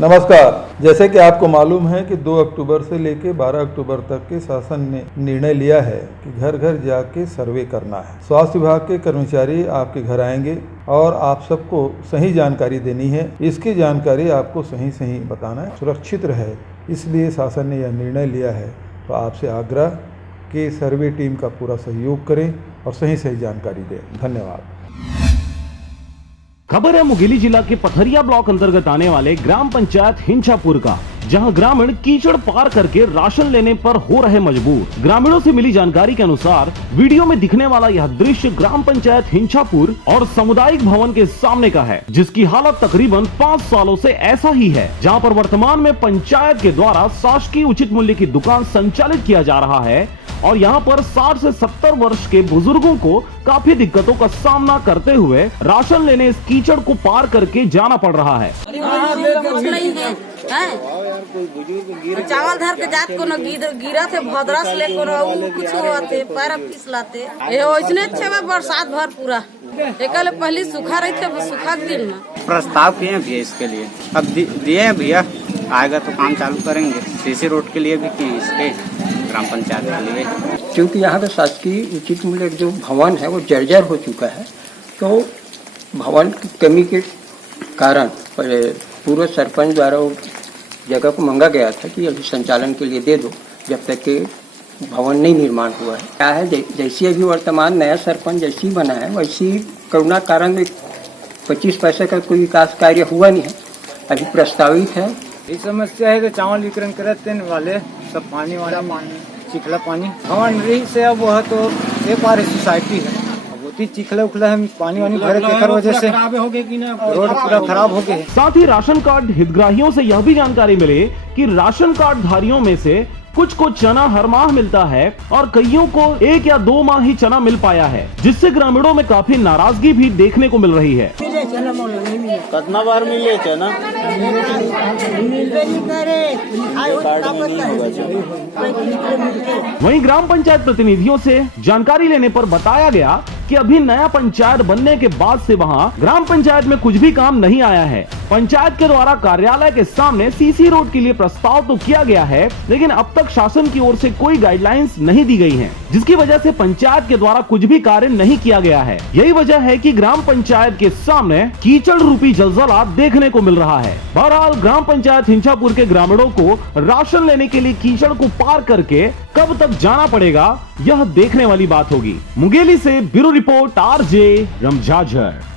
नमस्कार। जैसे कि आपको मालूम है कि 2 अक्टूबर से लेकर 12 अक्टूबर तक के शासन ने निर्णय लिया है कि घर घर जाके सर्वे करना है। स्वास्थ्य विभाग के कर्मचारी आपके घर आएंगे और आप सबको सही जानकारी देनी है। इसकी जानकारी आपको सही बताना है, सुरक्षित रहे, इसलिए शासन ने यह निर्णय लिया है। तो आपसे आग्रह कि सर्वे टीम का पूरा सहयोग करें और सही जानकारी दें। धन्यवाद। खबर है मुंगेली जिला के पथरिया ब्लॉक अंतर्गत आने वाले ग्राम पंचायत हिंचापुर का, जहां ग्रामीण कीचड़ पार करके राशन लेने पर हो रहे मजबूर। ग्रामीणों से मिली जानकारी के अनुसार वीडियो में दिखने वाला यह दृश्य ग्राम पंचायत हिंचापुर और सामुदायिक भवन के सामने का है, जिसकी हालत तकरीबन 5 सालों से ऐसा ही है, जहां पर वर्तमान में पंचायत के द्वारा शासकीय उचित मूल्य की दुकान संचालित किया जा रहा है और यहाँ पर 60 से 70 वर्ष के बुजुर्गों को काफी दिक्कतों का सामना करते हुए राशन लेने इस कीचड़ को पार करके जाना पड़ रहा है। चावल धर के जात को गिरा थे भद्रस ले को कुछ होते पैर फिस लाते वैसने अच्छे में बरसात भर पूरा एकल पहले सूखा रही थे, सूखा दिन में प्रस्ताव किए हैं भैया इसके लिए। अब दिए हैं भैया, आएगा तो काम चालू करेंगे। सीसी रोड के लिए भी किए इसके ग्राम पंचायत के लिए, क्योंकि यहाँ पे शासकीय उचित मूल्य जो भवन है वो जर्जर हो चुका है। तो भवन की कमी के कारण पूर्व सरपंच द्वारा जगह को मांगा गया था कि अभी संचालन के लिए दे दो, जब तक के भवन नहीं निर्माण हुआ है। क्या है, जैसी अभी वर्तमान नया सरपंच जैसी बना है वैसी कोरोना कारण में 25 पैसे का कोई विकास कार्य हुआ नहीं है, अभी प्रस्तावित है। ये समस्या है कि चावल वितरण करते वाले सब पानी चिखला पानी भवन नहीं से अब वह तो एक बार सोसाइटी है, बहुत ही चिखला उखला है, पानी भरे के वजह से रोड पूरा खराब हो गए। साथ ही राशन कार्ड हितग्राहियों से यह भी जानकारी मिली कि राशन कार्ड धारियों में से कुछ को चना हर माह मिलता है और कईयों को 1 या 2 माह ही चना मिल पाया है, जिससे ग्रामीणों में काफी नाराजगी भी देखने को मिल रही है। कितना बार मिले चना? वहीं ग्राम पंचायत प्रतिनिधियों से जानकारी लेने पर बताया गया कि अभी नया पंचायत बनने के बाद से वहां ग्राम पंचायत में कुछ भी काम नहीं आया है। पंचायत के द्वारा कार्यालय के सामने सीसी रोड के लिए प्रस्ताव तो किया गया है, लेकिन अब तक शासन की ओर से कोई गाइडलाइंस नहीं दी गई हैं, जिसकी वजह से पंचायत के द्वारा कुछ भी कार्य नहीं किया गया है। यही वजह है कि ग्राम पंचायत के सामने कीचड़ रूपी जलजला देखने को मिल रहा है। बहरहाल ग्राम पंचायत हिंचापुर के ग्रामीणों को राशन लेने के लिए कीचड़ को पार करके कब तक जाना पड़ेगा, यह देखने वाली बात होगी। मुंगेली से ब्यूरो रिपोर्ट RJ रमजाजर।